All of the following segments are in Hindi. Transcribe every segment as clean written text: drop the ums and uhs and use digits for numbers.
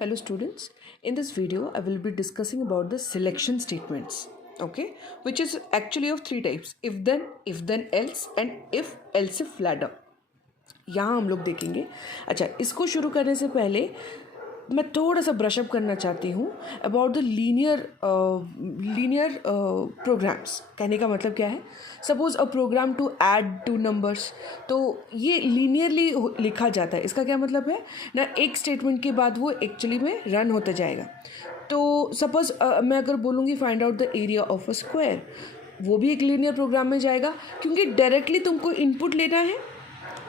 Hello students, in this video I will be discussing about the selection statements, okay, which is actually of three types: if then else and if if ladder. यहाँ हम लोग देखेंगे। अच्छा, इसको शुरू करने से पहले मैं थोड़ा सा ब्रशअप करना चाहती हूँ अबाउट द लीनियर प्रोग्राम्स। कहने का मतलब क्या है? Suppose a program to add two numbers, तो ये लीनियरली लिखा जाता है। इसका क्या मतलब है ना, एक स्टेटमेंट के बाद वो एक्चुअली में रन होता जाएगा। तो सपोज मैं अगर बोलूँगी find out the area of a square, वो भी एक लीनियर प्रोग्राम में जाएगा, क्योंकि डायरेक्टली तुमको इनपुट लेना है,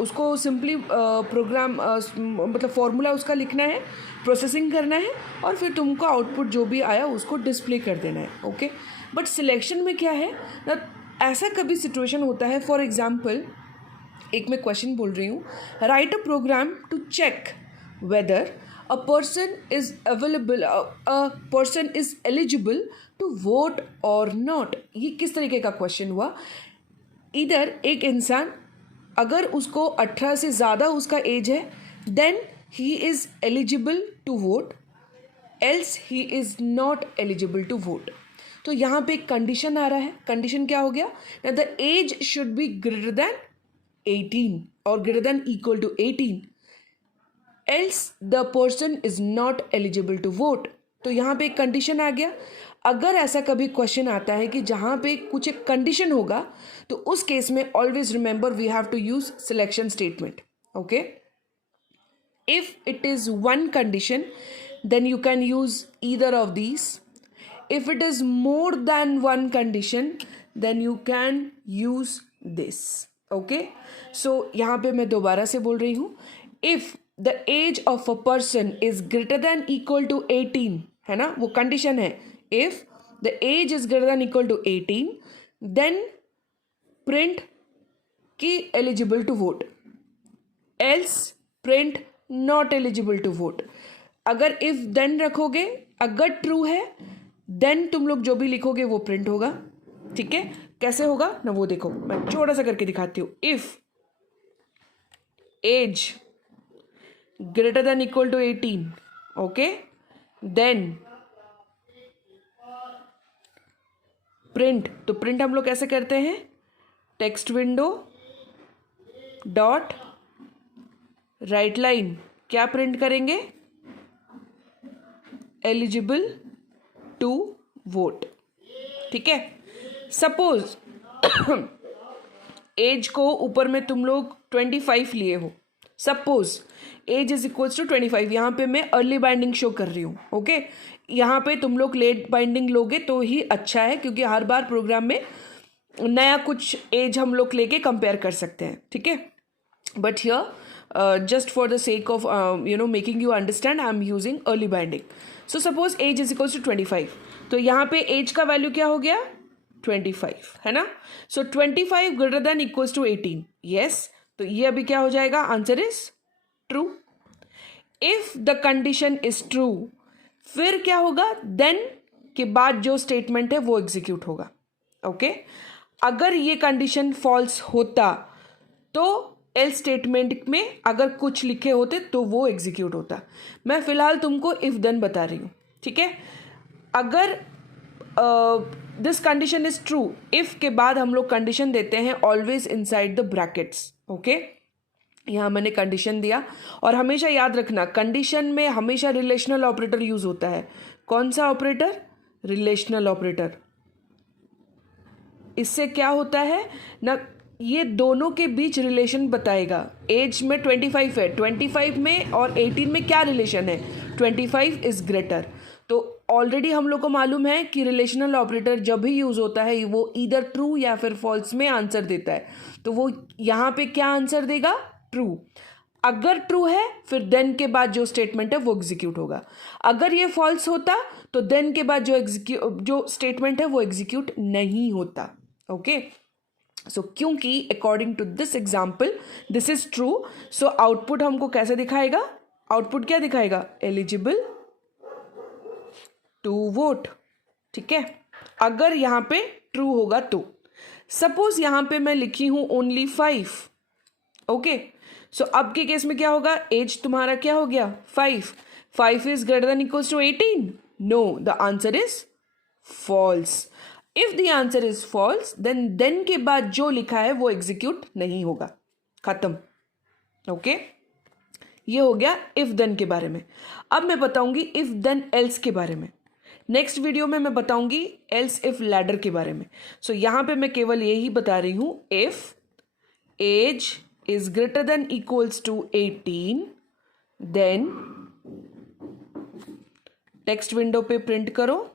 उसको सिंपली प्रोग्राम मतलब फॉर्मूला उसका लिखना है, प्रोसेसिंग करना है, और फिर तुमको आउटपुट जो भी आया उसको डिस्प्ले कर देना है। ओके, बट सिलेक्शन में क्या है ना, ऐसा कभी सिचुएशन होता है, फॉर एग्जांपल एक मैं क्वेश्चन बोल रही हूँ, write a program to check whether a person is available, a person is eligible to vote और नॉट। ये किस तरीके का क्वेश्चन हुआ? इधर एक इंसान, अगर उसको 18 से ज़्यादा उसका एज है, then he is eligible to vote, else he is not eligible to vote. तो यहाँ पे एक कंडीशन आ रहा है। कंडीशन क्या हो गया? The age should be greater than 18 और greater than equal to 18, else the person is not eligible to vote. तो यहाँ पे एक कंडीशन आ गया। अगर ऐसा कभी क्वेश्चन आता है कि जहाँ पे कुछ एक कंडीशन होगा, तो उस केस में always remember we have to use selection statement. Okay, if it is one condition then you can use either of these. If it is more than one condition then you can use this. Okay, so यहाँ पे मैं दोबारा से बोल रही हूँ, if the age of a person is greater than equal to 18, है ना, वो कंडीशन है। If the age is greater than equal to 18, then print कि eligible to vote, else print not eligible to vote। अगर if then रखोगे, अगर true है then तुम लोग जो भी लिखोगे वो print होगा। ठीक है, कैसे होगा ना वो देखो, मैं छोटा सा करके दिखाती हूँ। if age greater than equal to 18, okay, then print, तो प्रिंट हम लोग कैसे करते हैं? Text window dot write line, क्या प्रिंट करेंगे? Eligible to vote. ठीक है, सपोज एज को ऊपर में तुम लोग 25 लिए हो, suppose age is equals to 25। यहाँ पे मैं अर्ली बाइंडिंग शो कर रही हूँ। ओके, यहाँ पे तुम लोग लेट बाइंडिंग लोगे तो ही अच्छा है, क्योंकि हर बार प्रोग्राम में नया कुछ एज हम लोग लेके कंपेयर कर सकते हैं। ठीक है, but here just for the sake of making you understand, I am using early binding. So suppose age is equals to 25, तो यहाँ पे एज का वैल्यू क्या हो गया? 25, है ना। So 25 greater than equals to 18, yes, तो ये अभी क्या हो जाएगा? Answer is true. If the condition is true, फिर क्या होगा? देन के बाद जो स्टेटमेंट है वो एग्जीक्यूट होगा। ओके, अगर ये कंडीशन फॉल्स होता तो एल्स स्टेटमेंट में अगर कुछ लिखे होते तो वो एग्जीक्यूट होता। मैं फिलहाल तुमको इफ देन बता रही हूँ। ठीक है, अगर this condition is true, if के बाद हम लोग कंडीशन देते हैं always inside the brackets. Okay, यहाँ मैंने कंडीशन दिया, और हमेशा याद रखना कंडीशन में हमेशा रिलेशनल ऑपरेटर यूज होता है। कौन सा ऑपरेटर? Relational operator. इससे क्या होता है ना, ये दोनों के बीच रिलेशन बताएगा। एज में 25 है, 25 में और 18 में क्या रिलेशन है? 25 इज ग्रेटर। तो ऑलरेडी हम लोग को मालूम है कि रिलेशनल ऑपरेटर जब भी यूज होता है वो इधर ट्रू या फिर फॉल्स में आंसर देता है। तो वो यहाँ पे क्या आंसर देगा? ट्रू। अगर ट्रू है फिर देन के बाद जो स्टेटमेंट है वो एग्जीक्यूट होगा। अगर ये फॉल्स होता तो देन के बाद जो स्टेटमेंट है वो एग्जीक्यूट नहीं होता। ओके, सो क्योंकि according to this example this is true, so output हमको कैसे दिखाएगा? आउटपुट क्या दिखाएगा? Eligible to vote. ठीक है, अगर यहाँ पे ट्रू होगा तो। सपोज यहाँ पे मैं लिखी हूं ओनली 5। ओके, सो अब के केस में क्या होगा? एज तुम्हारा क्या हो गया? 5। 5 is greater than equals to 18? No, the answer is false. If the answer is false, then के बाद जो लिखा है वो एग्जीक्यूट नहीं होगा, खत्म. ओके, ये हो गया इफ देन के बारे में. अब मैं बताऊंगी इफ देन एल्स के बारे में. नेक्स्ट वीडियो में मैं बताऊंगी एल्स इफ लैडर के बारे में. सो यहां पे मैं केवल यही बता रही हूं, if age is greater than equals to 18, then text window पे प्रिंट करो,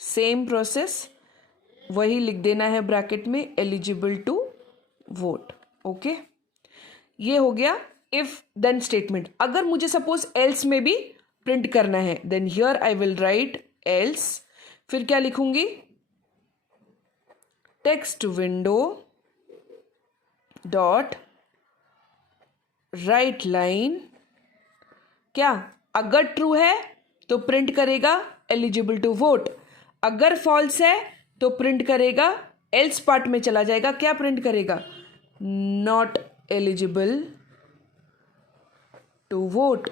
सेम प्रोसेस, वही लिख देना है ब्रैकेट में, एलिजिबल टू वोट. ओके, ये हो गया इफ देन स्टेटमेंट. अगर मुझे सपोज एल्स में भी प्रिंट करना है, then here I will write else, फिर क्या लिखूंगी, text window dot write line. क्या, अगर ट्रू है तो प्रिंट करेगा एलिजिबल टू वोट, अगर फॉल्स है तो प्रिंट करेगा, एल्स पार्ट में चला जाएगा, क्या प्रिंट करेगा, नॉट एलिजिबल टू वोट.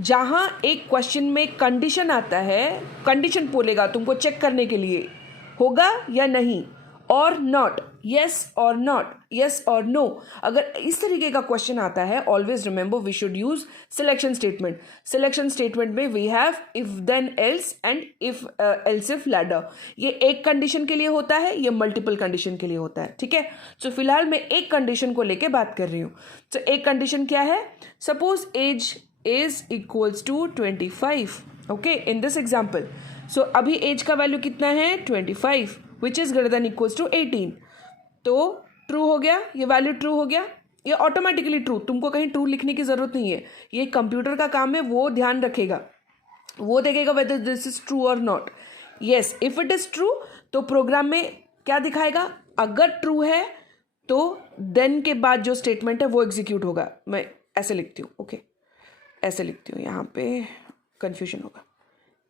जहां एक क्वेश्चन में कंडीशन आता है, कंडीशन बोलेगा तुमको चेक करने के लिए, होगा या नहीं, और नॉट, यस और नॉट, यस और नो. अगर इस तरीके का क्वेश्चन आता है, always remember we should use selection statement. Selection statement में we have if then else and if else if ladder. ये एक कंडीशन के लिए होता है, ये मल्टीपल कंडीशन के लिए होता है. ठीक है, तो फिलहाल मैं एक कंडीशन को लेके बात कर रही हूँ. तो एक कंडीशन क्या है, suppose age is equals to 25. Okay, in this example, so अभी एज का वैल्यू कितना है, 25, which is greater than equals to 18. तो ट्रू हो गया, ये वैल्यू ट्रू हो गया, ये ऑटोमेटिकली ट्रू, तुमको कहीं ट्रू लिखने की जरूरत नहीं है. ये कंप्यूटर का काम है, वो ध्यान रखेगा, वो देखेगा वेदर दिस इज ट्रू और not. Yes, if it is true तो प्रोग्राम में क्या दिखाएगा, अगर ट्रू है तो देन के बाद जो स्टेटमेंट है वो एग्जीक्यूट होगा. मैं ऐसे लिखती हूँ, ओके, ऐसे लिखती हूँ, यहाँ पे कंफ्यूजन होगा,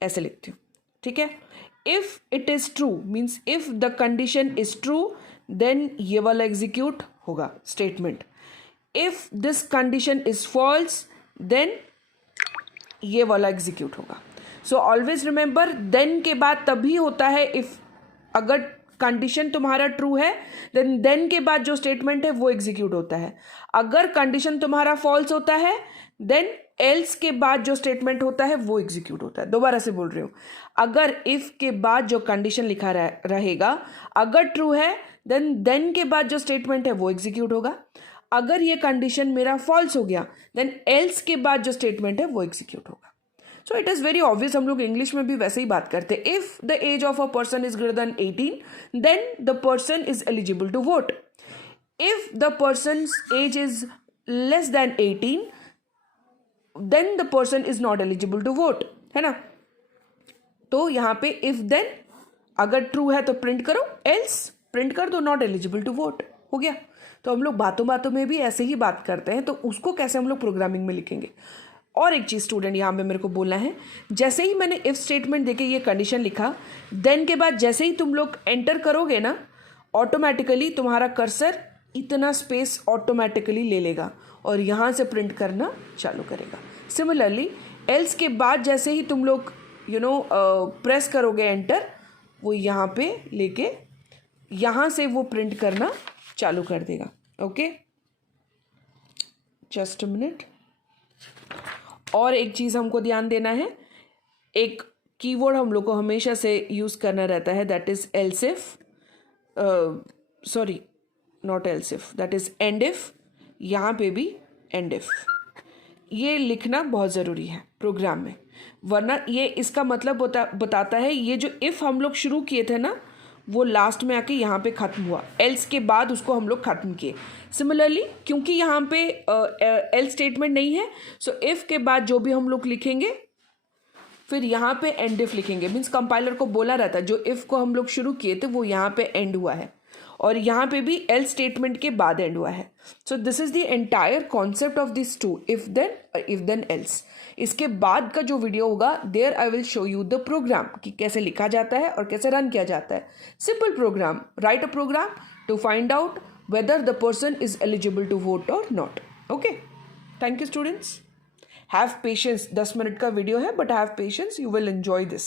ऐसे लिखती हूँ. ठीक है, if it is true means if the condition is true, then ये वाला एग्जीक्यूट होगा statement. If this condition is false, then ये वाला एग्जीक्यूट होगा. सो ऑलवेज रिमेंबर, देन के बाद तभी होता है इफ, अगर कंडीशन तुम्हारा ट्रू है देन के बाद जो स्टेटमेंट है वो एग्जीक्यूट होता है. अगर कंडीशन तुम्हारा फॉल्स होता है देन एल्स के बाद जो स्टेटमेंट होता है वो एग्जीक्यूट होता है. दोबारा से बोल रही हूँ, अगर इफ के बाद जो कंडीशन लिखा रहेगा, अगर ट्रू है देन के बाद जो स्टेटमेंट है वो एग्जीक्यूट होगा. अगर ये कंडीशन मेरा फॉल्स हो गया देन एल्स के बाद जो स्टेटमेंट है वो एग्जीक्यूट होगा. So it is very obvious, हम लोग इंग्लिश में भी वैसे ही बात करते हैं. If the age of a person is greater than 18, then the person is eligible to vote. If the person age is less than 18, then the person is not eligible to vote, है ना. तो यहाँ पे इफ देन, अगर ट्रू है तो प्रिंट करो, एल्स प्रिंट कर दो नॉट एलिजिबल टू वोट, हो गया. तो हम लोग बातों बातों में भी ऐसे ही बात करते हैं, तो उसको कैसे हम लोग प्रोग्रामिंग में लिखेंगे. और एक चीज़ स्टूडेंट यहाँ पे मेरे को बोलना है, जैसे ही मैंने इफ स्टेटमेंट देके ये कंडीशन लिखा, देन के बाद जैसे ही तुम लोग एंटर करोगे ना, ऑटोमेटिकली तुम्हारा कर्सर इतना स्पेस ऑटोमेटिकली ले लेगा और यहाँ से प्रिंट करना चालू करेगा. सिमिलरली एल्स के बाद जैसे ही तुम लोग प्रेस करोगे एंटर, वो यहाँ पे लेके यहाँ से वो प्रिंट करना चालू कर देगा. Okay, just a minute. और एक चीज़ हमको ध्यान देना है, एक कीवर्ड हम लोग को हमेशा से यूज़ करना रहता है, that is else if, sorry not else if, that is and if. यहाँ पे भी एंड इफ, ये लिखना बहुत ज़रूरी है प्रोग्राम में, वरना ये इसका मतलब बताता है ये जो इफ़ हम लोग शुरू किए थे ना, वो लास्ट में आके यहाँ पे ख़त्म हुआ, एल्स के बाद उसको हम लोग ख़त्म किए. सिमिलरली क्योंकि यहाँ पे एल्स स्टेटमेंट नहीं है, सो इफ़ के बाद जो भी हम लोग लिखेंगे फिर यहाँ पे एंड इफ लिखेंगे. मीन्स कंपाइलर को बोला रहता है जो इफ़ को हम लोग शुरू किए थे वो यहाँ पे एंड हुआ है, और यहाँ पे भी एल्स स्टेटमेंट के बाद एंड हुआ है. So this is the entire concept of this too, if then else. इसके बाद का जो वीडियो होगा, there I will show you the program कि कैसे लिखा जाता है और कैसे रन किया जाता है. Simple program, write a program to find out whether the person is eligible to vote or not. Okay, thank you students. Have patience. 10 minute का वीडियो है, but have patience, you will enjoy this.